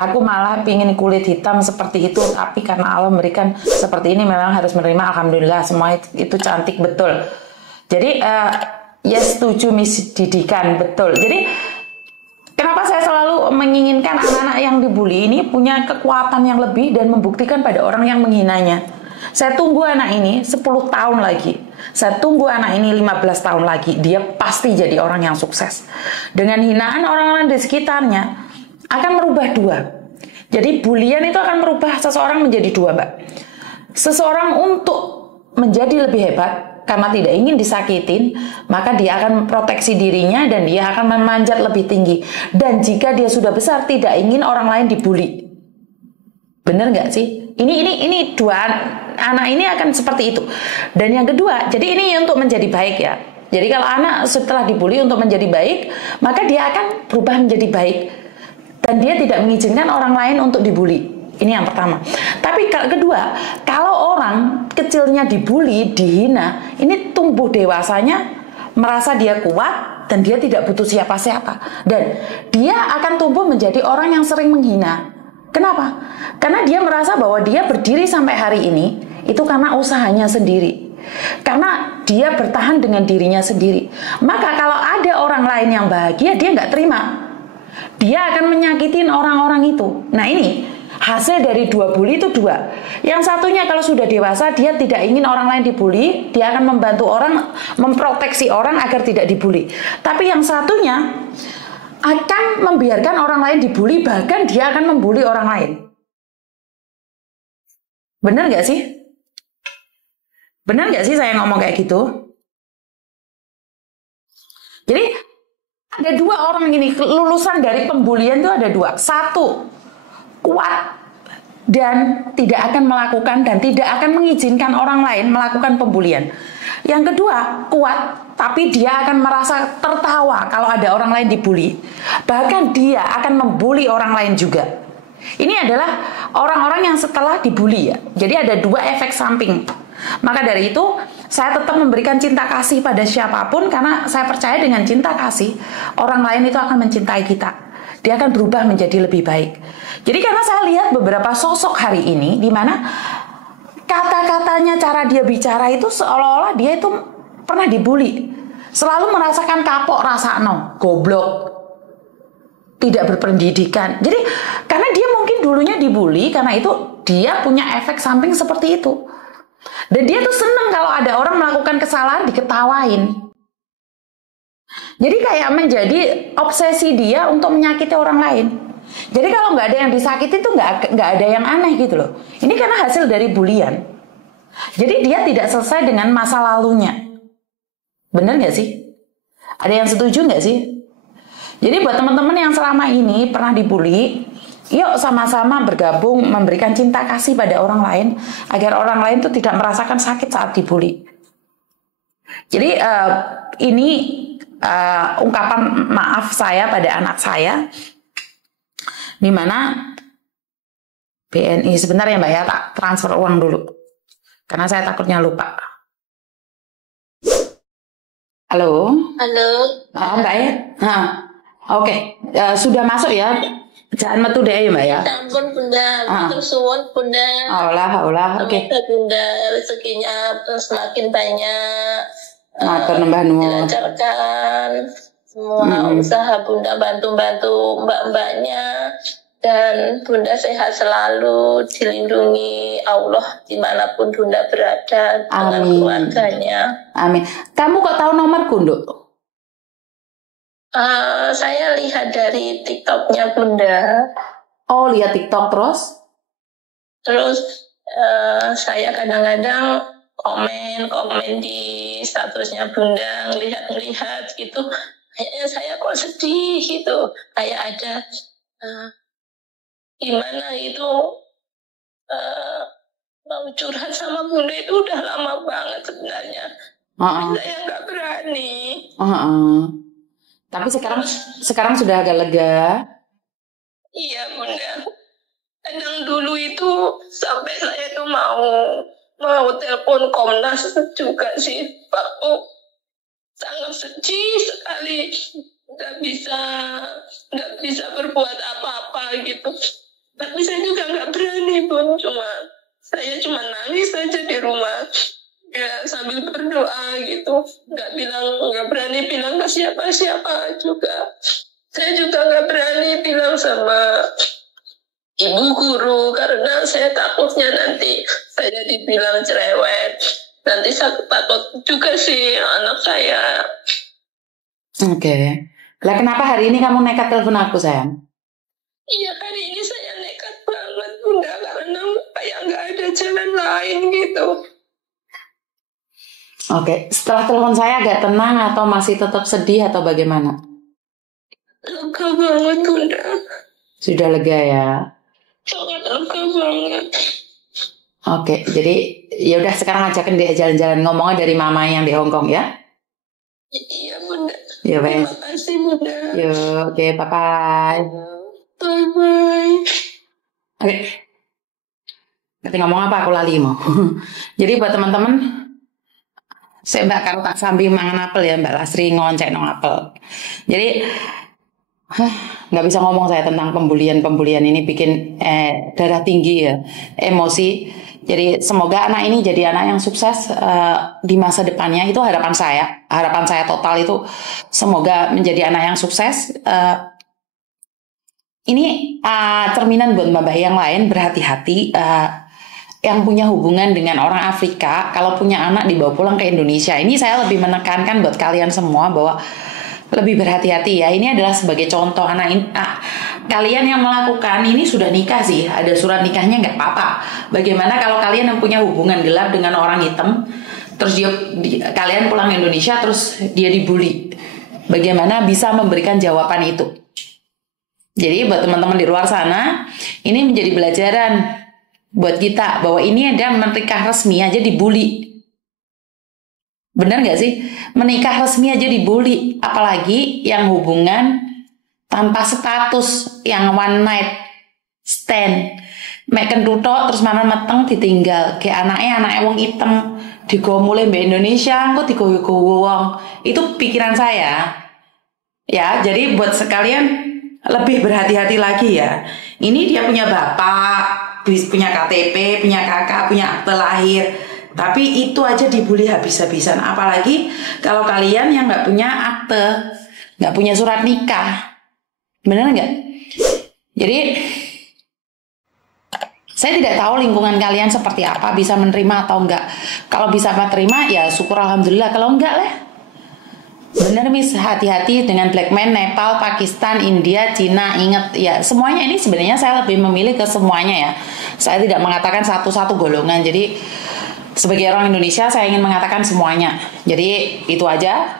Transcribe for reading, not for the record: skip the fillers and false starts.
Aku malah pingin kulit hitam seperti itu, tapi karena Allah memberikan seperti ini memang harus menerima. Alhamdulillah, semua itu cantik betul. Jadi ya setuju misdidikan betul. Jadi kenapa saya selalu menginginkan anak-anak yang dibully ini punya kekuatan yang lebih dan membuktikan pada orang yang menghinanya. Saya tunggu anak ini 10 tahun lagi. Saya tunggu anak ini 15 tahun lagi. Dia pasti jadi orang yang sukses. Dengan hinaan orang-orang di sekitarnya akan merubah dua. Jadi bulian itu akan merubah seseorang menjadi dua, Mbak. Seseorang untuk menjadi lebih hebat karena tidak ingin disakitin, maka dia akan memproteksi dirinya dan dia akan memanjat lebih tinggi. Dan jika dia sudah besar tidak ingin orang lain dibully. Bener nggak sih? Ini dua anak ini akan seperti itu. Dan yang kedua, jadi ini untuk menjadi baik ya. Jadi kalau anak setelah dibully untuk menjadi baik, maka dia akan berubah menjadi baik. Dan dia tidak mengizinkan orang lain untuk dibully. Ini yang pertama. Tapi kedua, kalau orang kecilnya dibully, dihina, ini tumbuh dewasanya merasa dia kuat dan dia tidak butuh siapa-siapa. Dan dia akan tumbuh menjadi orang yang sering menghina. Kenapa? Karena dia merasa bahwa dia berdiri sampai hari ini itu karena usahanya sendiri. Karena dia bertahan dengan dirinya sendiri. Maka kalau ada orang lain yang bahagia, dia nggak terima. Dia akan menyakitin orang-orang itu. Nah ini hasil dari dua bully itu dua. Yang satunya kalau sudah dewasa dia tidak ingin orang lain dibully, dia akan membantu orang, memproteksi orang agar tidak dibully. Tapi yang satunya akan membiarkan orang lain dibully, bahkan dia akan membuli orang lain. Benar nggak sih? Benar nggak sih saya ngomong kayak gitu? Jadi ada dua orang ini, lulusan dari pembulian itu ada dua. Satu, kuat dan tidak akan melakukan dan tidak akan mengizinkan orang lain melakukan pembulian. Yang kedua, kuat tapi dia akan merasa tertawa kalau ada orang lain dibully. Bahkan dia akan membuli orang lain juga. Ini adalah orang-orang yang setelah dibully ya. Jadi ada dua efek samping. Maka dari itu saya tetap memberikan cinta kasih pada siapapun karena saya percaya dengan cinta kasih orang lain itu akan mencintai kita. Dia akan berubah menjadi lebih baik. Jadi karena saya lihat beberapa sosok hari ini di mana kata-katanya, cara dia bicara itu seolah-olah dia itu pernah dibully. Selalu merasakan kapok rasakno, goblok, tidak berpendidikan. Jadi karena dia mungkin dulunya dibully, karena itu dia punya efek samping seperti itu. Dan dia tuh seneng kalau ada orang melakukan kesalahan diketawain. Jadi kayak menjadi obsesi dia untuk menyakiti orang lain. Jadi kalau nggak ada yang disakiti tuh nggak ada yang aneh gitu loh. Ini karena hasil dari bulian. Jadi dia tidak selesai dengan masa lalunya. Bener nggak sih? Ada yang setuju nggak sih? Jadi buat teman-teman yang selama ini pernah dibully, yuk sama-sama bergabung memberikan cinta kasih pada orang lain agar orang lain tuh tidak merasakan sakit saat dibully. Jadi ini ungkapan maaf saya pada anak saya, di mana BNI sebentar ya Mbak ya, tak transfer uang dulu karena saya takutnya lupa. Halo. Halo. Oh, Mbak ya. Nah, oke. Sudah masuk ya. Jangan metu deh ya Mbak ya. Ampun Bunda, terus suwun Bunda. Allah, oke. Bunda rezekinya semakin banyak. Matur nembah nuwun. Dilancarkan semua usaha Bunda, bantu-bantu mbak-mbaknya. Dan Bunda sehat selalu, dilindungi Allah dimanapun Bunda berada dengan keluarganya. Amin. Kamu kok tahu nomorku, Nduk? Saya lihat dari TikToknya Bunda. Oh, lihat TikTok terus? Terus saya kadang-kadang komen di statusnya Bunda, ngelihat gitu. Kayaknya saya kok sedih gitu. Kayak ada gimana itu mau curhat sama Bunda itu udah lama banget sebenarnya. Saya nggak berani. Tapi sekarang sudah agak lega. Iya Bunda. Kadang dulu itu sampai saya tuh mau telepon Komnas juga sih, Pak. Sangat sedih sekali, nggak bisa berbuat apa-apa gitu. Tapi saya juga nggak berani, Bun. Saya cuma nangis saja di rumah. Ya, sambil berdoa gitu. Nggak berani bilang ke siapa-siapa juga. Saya juga nggak berani bilang sama ibu guru karena saya takutnya nanti saya dibilang cerewet. Nanti saya takut juga sih anak saya. Oke. Lah kenapa hari ini kamu nekat telepon aku, sayang? Iya, hari ini saya nekat banget, Bunda, karena kayak nggak ada jalan lain gitu. Oke, setelah telepon saya agak tenang atau masih tetap sedih atau bagaimana? Lega banget, Bunda. Sudah lega ya? Sangat lega banget. Oke, jadi ya udah sekarang ajakin dia jalan-jalan, ngomongnya dari mama yang di Hong Kong ya? Iya, Bunda. Ya, Terima kasih, Bunda. Yuk, oke, bye-bye. Bye-bye. Oke. Nanti ngomong apa aku lali mau. Jadi buat teman-teman, saya Mbak Karo tak sambil mangan apel ya, Mbak Lasri ngoncek nong apel. Jadi nggak bisa ngomong saya tentang pembulian ini bikin darah tinggi ya, emosi. Jadi semoga anak ini jadi anak yang sukses di masa depannya. Itu harapan saya total itu semoga menjadi anak yang sukses. Ini cerminan buat mbak yang lain, berhati-hati. Yang punya hubungan dengan orang Afrika, kalau punya anak dibawa pulang ke Indonesia, ini saya lebih menekankan buat kalian semua bahwa lebih berhati-hati ya. Ini adalah sebagai contoh anak ini, kalian yang melakukan ini sudah nikah sih, ada surat nikahnya nggak apa-apa. Bagaimana kalau kalian yang punya hubungan gelap dengan orang hitam, terus kalian pulang ke Indonesia terus dia dibully, bagaimana bisa memberikan jawaban itu? Jadi buat teman-teman di luar sana, ini menjadi pelajaran buat kita bahwa ini ada menikah resmi aja dibully. Benar nggak sih? Menikah resmi aja dibully, apalagi yang hubungan tanpa status, yang one night stand. Mek kentutok terus mana meteng ditinggal, kayak anaknya wong item digomule mbak Indonesia, kok digowo wong. Itu pikiran saya. Ya, jadi buat sekalian lebih berhati-hati lagi ya. Ini dia punya bapak, punya KTP, punya kakak, punya akte lahir, tapi itu aja dibully habis-habisan. Apalagi kalau kalian yang nggak punya akte, nggak punya surat nikah, bener nggak? Jadi saya tidak tahu lingkungan kalian seperti apa, bisa menerima atau enggak. Kalau bisa menerima ya syukur alhamdulillah, kalau enggak lah. Bener mis, hati-hati dengan black man, Nepal, Pakistan, India, Cina. Ingat ya, semuanya ini sebenarnya saya lebih memilih ke semuanya ya. Saya tidak mengatakan satu-satu golongan. Jadi sebagai orang Indonesia saya ingin mengatakan semuanya. Jadi itu aja.